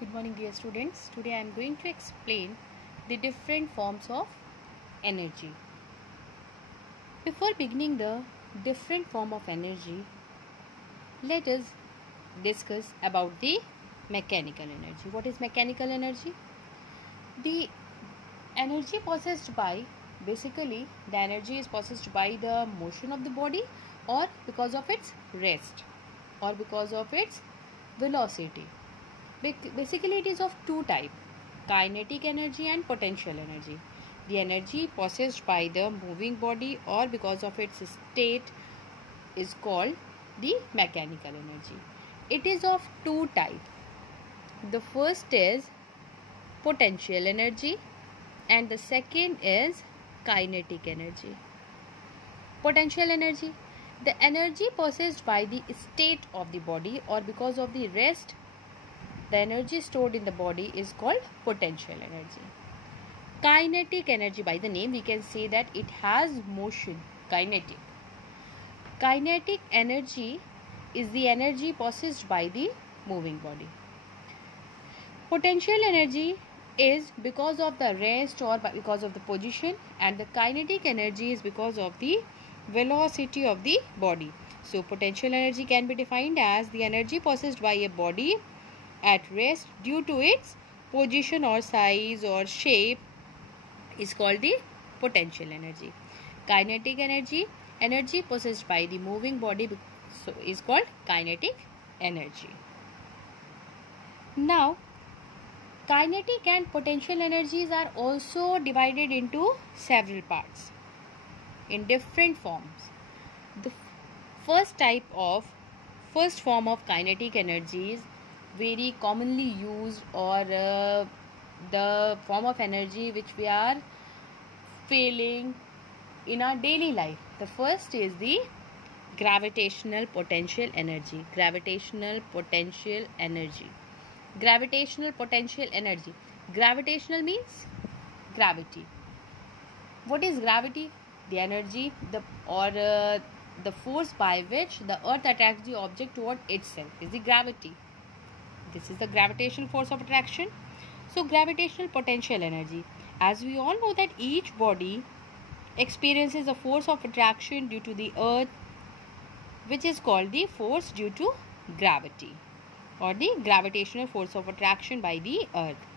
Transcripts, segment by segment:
Good morning, dear students. Today I am going to explain the different forms of energy. Before beginning the different form of energy, let us discuss about the mechanical energy. What is mechanical energy? The energy possessed by, basically the energy is possessed by the motion of the body or because of its rest or because of its velocity. Basically it is of two types, kinetic energy and potential energy. The energy possessed by the moving body or because of its state is called the mechanical energy. It is of two types. The first is potential energy and the second is kinetic energy. Potential energy, the energy possessed by the state of the body or because of the rest, the energy stored in the body is called potential energy. Kinetic energy, by the name we can say that it has motion. Kinetic energy is the energy possessed by the moving body. Potential energy is because of the rest or because of the position, and the kinetic energy is because of the velocity of the body. So potential energy can be defined as the energy possessed by a body at rest due to its position or size or shape is called the potential energy. Kinetic energy, energy possessed by the moving body, so is called kinetic energy. Now, kinetic and potential energies are also divided into several parts in different forms. The first form of kinetic energy is very commonly used, or the form of energy which we are feeling in our daily life. The first is the gravitational potential energy. Gravitational potential energy. Gravitational potential energy. Gravitational means gravity. What is gravity? The energy, the force by which the earth attracts the object toward itself is the gravity. This is the gravitational force of attraction. So gravitational potential energy. As we all know that each body experiences a force of attraction due to the earth, which is called the force due to gravity or the gravitational force of attraction by the earth.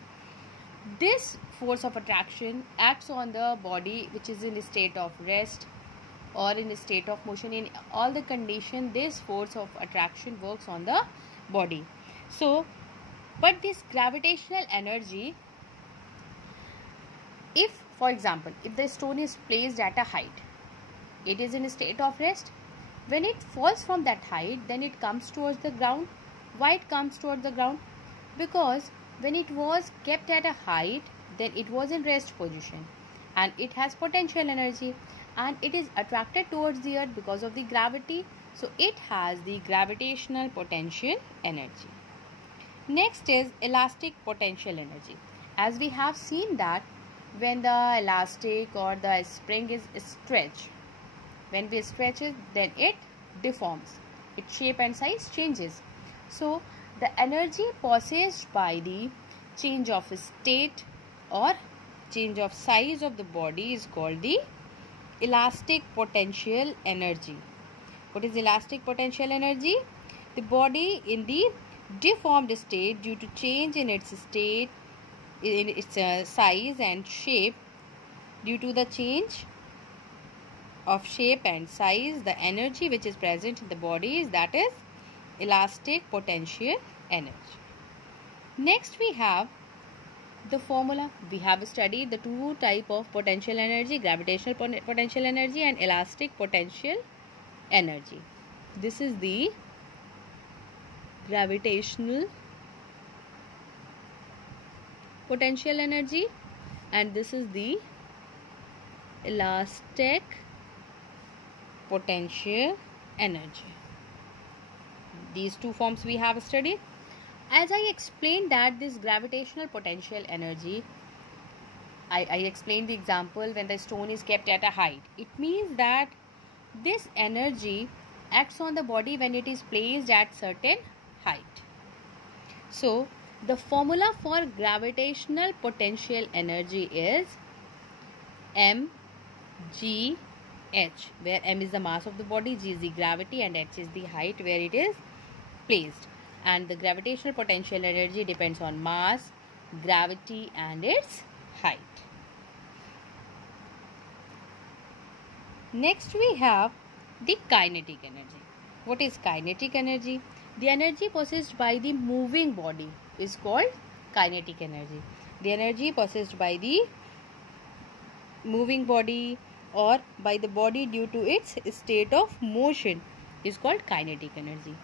This force of attraction acts on the body which is in a state of rest or in a state of motion. In all the conditions, this force of attraction works on the body. So, but this gravitational energy, if for example, if the stone is placed at a height, it is in a state of rest. When it falls from that height, then it comes towards the ground. Why it comes towards the ground? Because when it was kept at a height, then it was in rest position and it has potential energy and it is attracted towards the earth because of the gravity. So it has the gravitational potential energy. Next is elastic potential energy. As we have seen that when the elastic or the spring is stretched, when we stretch it, then it deforms. Its shape and size changes. So the energy possessed by the change of state or change of size of the body is called the elastic potential energy. What is elastic potential energy? The body in the deformed state due to change in its state, in its size and shape, due to the change of shape and size, the energy which is present in the body is, that is elastic potential energy. Next we have the formula. We have studied the two type of potential energy, gravitational potential energy and elastic potential energy. This is the gravitational potential energy and this is the elastic potential energy. These two forms we have studied. As I explained that this gravitational potential energy, I explained the example when the stone is kept at a height. It means that this energy acts on the body when it is placed at certain height. So The formula for gravitational potential energy is mgh, where m is the mass of the body, g is the gravity, and h is the height where it is placed. And the gravitational potential energy depends on mass, gravity, and its height. Next we have the kinetic energy. What is kinetic energy? The energy possessed by the moving body is called kinetic energy. The energy possessed by the moving body or by the body due to its state of motion is called kinetic energy.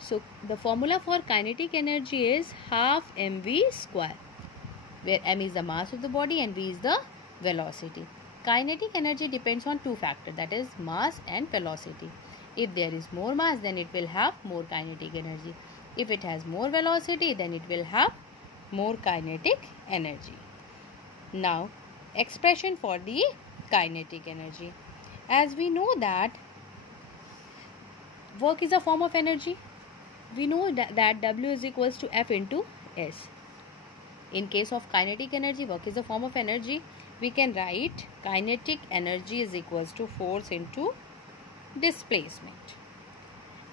So the formula for kinetic energy is half mv square, where m is the mass of the body and v is the velocity. Kinetic energy depends on two factors, that is mass and velocity. If there is more mass, then it will have more kinetic energy. If it has more velocity, then it will have more kinetic energy. Now, expression for the kinetic energy. As we know that work is a form of energy, we know that W is equals to F into S. In case of kinetic energy, work is a form of energy. We can write kinetic energy is equals to force into displacement.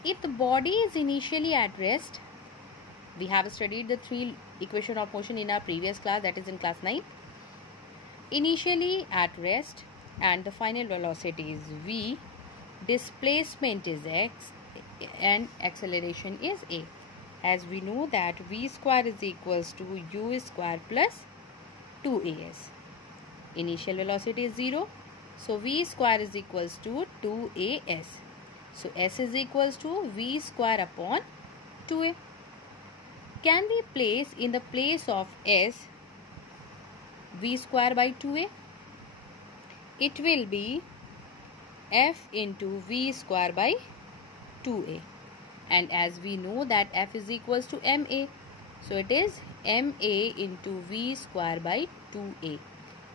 If the body is initially at rest, we have studied the three equation of motion in our previous class, that is in class 9. Initially at rest and the final velocity is v, displacement is x, and acceleration is a. As we know that v square is equals to u square plus 2as. Initial velocity is 0. So v square is equals to 2as. So s is equals to v square upon 2a. Can we place in the place of s v square by 2a? It will be f into v square by 2a. And as we know that f is equals to ma. So it is ma into v square by 2a.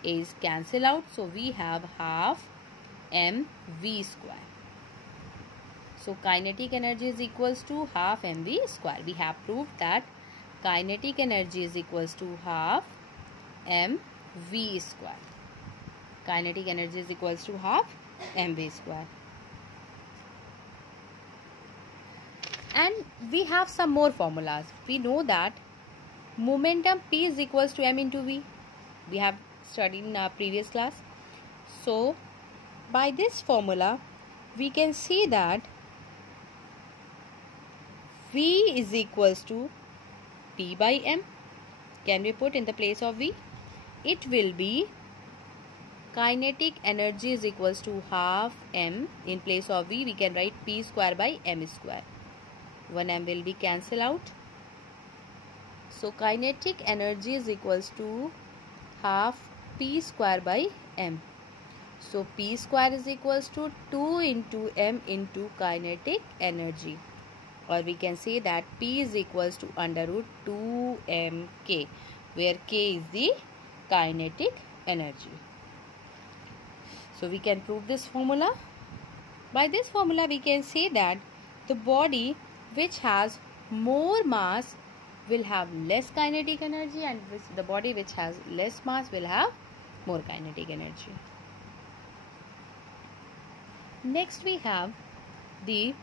A is cancel out, so we have half mv square. So kinetic energy is equals to half mv square. We have proved that kinetic energy is equals to half mv square. Kinetic energy is equals to half mv square. And we have some more formulas. We know that momentum P is equals to m into v. We have studied in our previous class. So by this formula we can see that v is equals to p by m. Can we put in the place of v? It will be kinetic energy is equals to half m. In place of v we can write p square by m square. 1 m will be cancel out. So kinetic energy is equals to half p square by m. So p square is equals to 2 into m into kinetic energy, or we can say that p is equals to under root 2mk, where k is the kinetic energy. So we can prove this formula. By this formula we can say that the body which has more mass will have less kinetic energy, and the body which has less mass will have more kinetic energy. Next we have the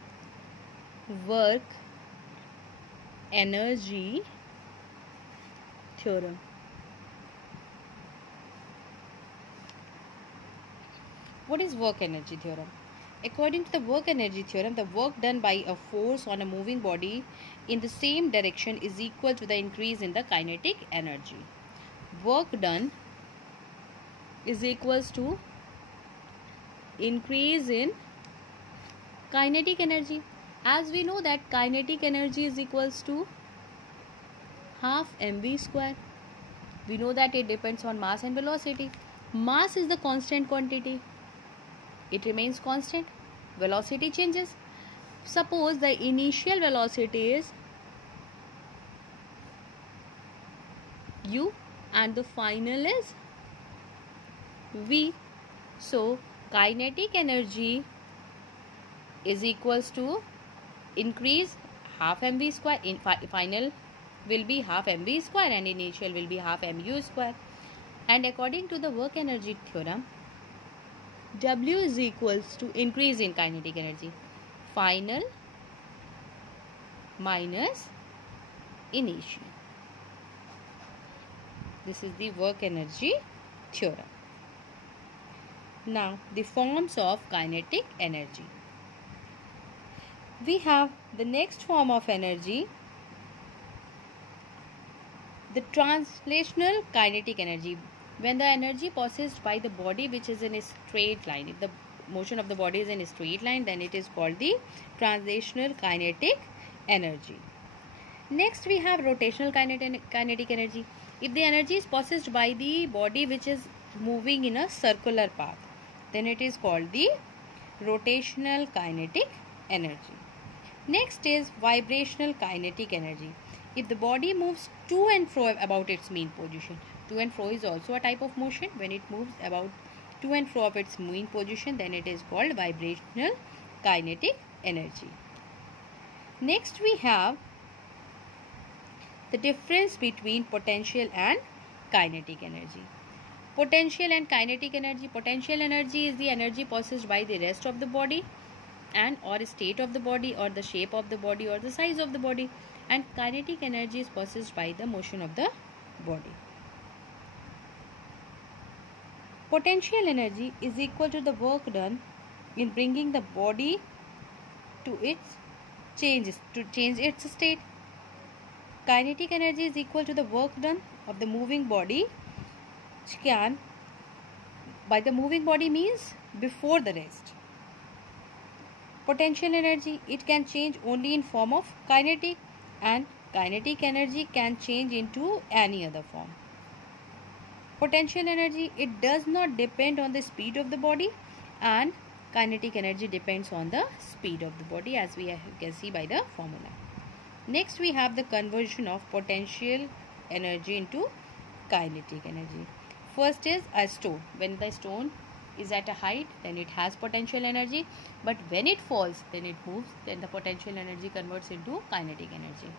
work energy theorem. What is work energy theorem? According to the work energy theorem, the work done by a force on a moving body in the same direction is equal to the increase in the kinetic energy. Work done is equals to increase in kinetic energy. As we know that kinetic energy is equals to half mv square. We know that it depends on mass and velocity. Mass is the constant quantity. It remains constant. Velocity changes. Suppose the initial velocity is u and the final is v. So kinetic energy is equals to increase half mv square in final will be half mv square and initial will be half mu square. And according to the work energy theorem, W is equals to increase in kinetic energy, final minus initial. This is the work energy theorem. Now, the forms of kinetic energy. We have the next form of energy, the translational kinetic energy. When the energy possessed by the body which is in a straight line, if the motion of the body is in a straight line, then it is called the translational kinetic energy. Next we have rotational kinetic energy. If the energy is possessed by the body which is moving in a circular path, then it is called the rotational kinetic energy. Next is vibrational kinetic energy. If the body moves to and fro about its mean position, to and fro is also a type of motion. When it moves about to and fro of its mean position, then it is called vibrational kinetic energy. Next we have the difference between potential and kinetic energy. Potential and kinetic energy. Potential energy is the energy possessed by the rest of the body and or state of the body or the shape of the body or the size of the body, and kinetic energy is possessed by the motion of the body. Potential energy is equal to the work done in bringing the body to change its state. Kinetic energy is equal to the work done of the moving body, which can, by the moving body means before the rest. Potential energy, it can change only in form of kinetic, and kinetic energy can change into any other form. Potential energy, it does not depend on the speed of the body, and kinetic energy depends on the speed of the body, as we can see by the formula. Next we have the conversion of potential energy into kinetic energy. First is a stone. When the stone is at a height, then it has potential energy, but when it falls, then it moves, then the potential energy converts into kinetic energy.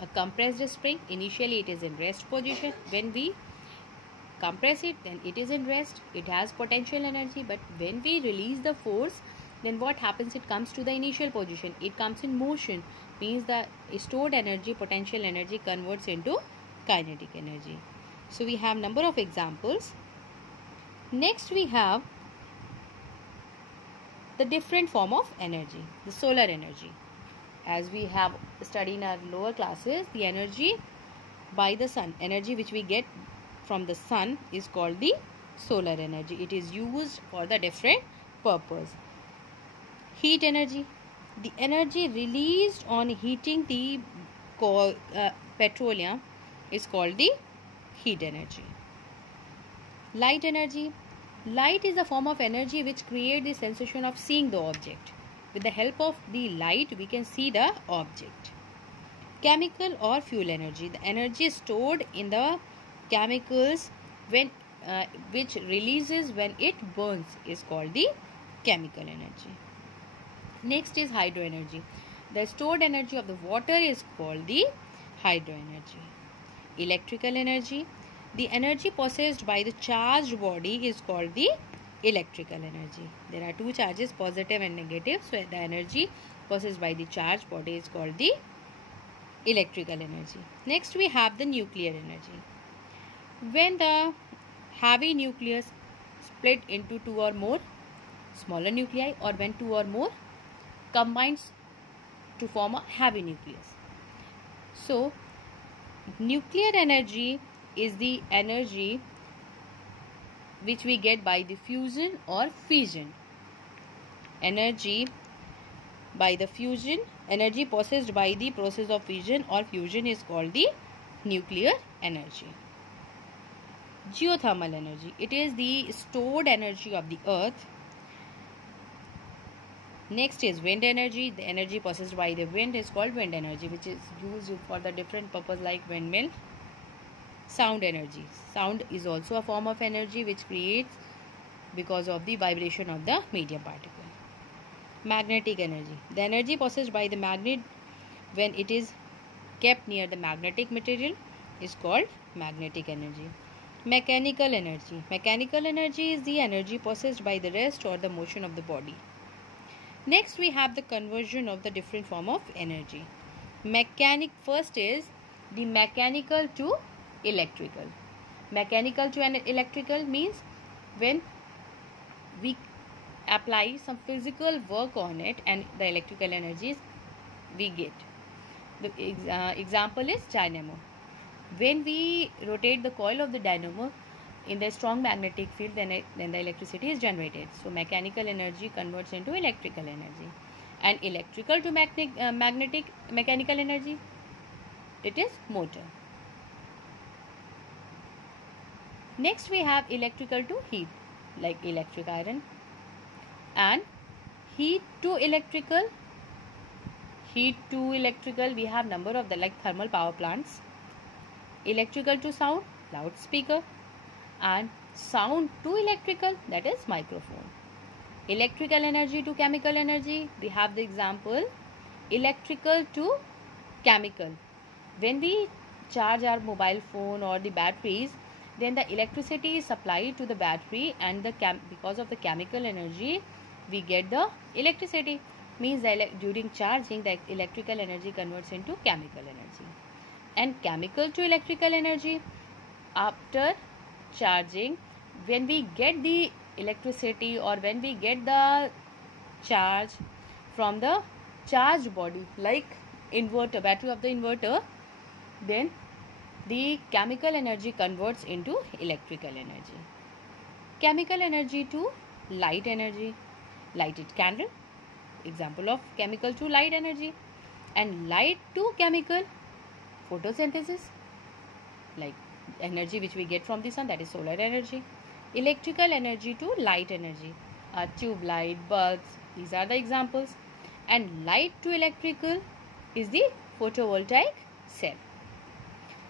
A compressed spring, initially it is in rest position. When we compress it, then it is in rest, it has potential energy, but when we release the force, then what happens? It comes to the initial position, it comes in motion, means the stored energy, potential energy, converts into kinetic energy. So we have number of examples. Next we have the different form of energy, the solar energy. As we have studied in our lower classes, the energy by the sun, energy which we get from the sun, is called the solar energy. It is used for the different purpose. Heat energy, the energy released on heating the petroleum is called the heat energy. Light energy, light is a form of energy which creates the sensation of seeing the object. With the help of the light, we can see the object. Chemical or fuel energy, the energy stored in the chemicals when which releases when it burns is called the chemical energy. Next is hydro energy. The stored energy of the water is called the hydro energy. Electrical energy, the energy possessed by the charged body is called the electrical energy. There are two charges, positive and negative, so the energy possessed by the charged body is called the electrical energy. Next we have the nuclear energy. When the heavy nucleus split into two or more smaller nuclei, or when two or more combines to form a heavy nucleus. So nuclear energy is the energy which we get by the fusion or fission. Energy by the fusion, energy possessed by the process of fission or fusion is called the nuclear energy. Geothermal energy, it is the stored energy of the earth. Next is wind energy. The energy possessed by the wind is called wind energy, which is used for the different purpose like windmill. Sound energy, sound is also a form of energy which creates because of the vibration of the medium particle. Magnetic energy, the energy possessed by the magnet when it is kept near the magnetic material is called magnetic energy. Mechanical energy. Mechanical energy is the energy possessed by the rest or the motion of the body. Next we have the conversion of the different form of energy. First is the mechanical to electrical. Mechanical to electrical means when we apply some physical work on it and the electrical energies we get. The example is dynamo. When we rotate the coil of the dynamo in the strong magnetic field, then the electricity is generated. So mechanical energy converts into electrical energy. And electrical to mechanical energy, it is motor. Next we have electrical to heat, like electric iron, and heat to electrical. Heat to electrical, we have number of the like thermal power plants. Electrical to sound, loudspeaker, and sound to electrical, that is microphone. Electrical energy to chemical energy, we have the example electrical to chemical. When we charge our mobile phone or the batteries, then the electricity is supplied to the battery, and because of the chemical energy we get the electricity. Means during charging the electrical energy converts into chemical energy. And chemical to electrical energy, after charging, when we get the electricity or when we get the charge from the charged body, like inverter, battery of the inverter, then the chemical energy converts into electrical energy. Chemical energy to light energy, lighted candle, example of chemical to light energy. And light to chemical, photosynthesis, like energy which we get from the sun, that is solar energy. Electrical energy to light energy, tube light, bulbs, these are the examples. And light to electrical is the photovoltaic cell.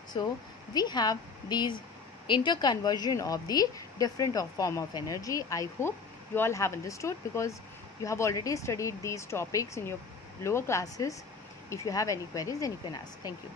So we have these interconversion of the different form of energy. I hope you all have understood, because you have already studied these topics in your lower classes. If you have any queries, then you can ask. Thank you.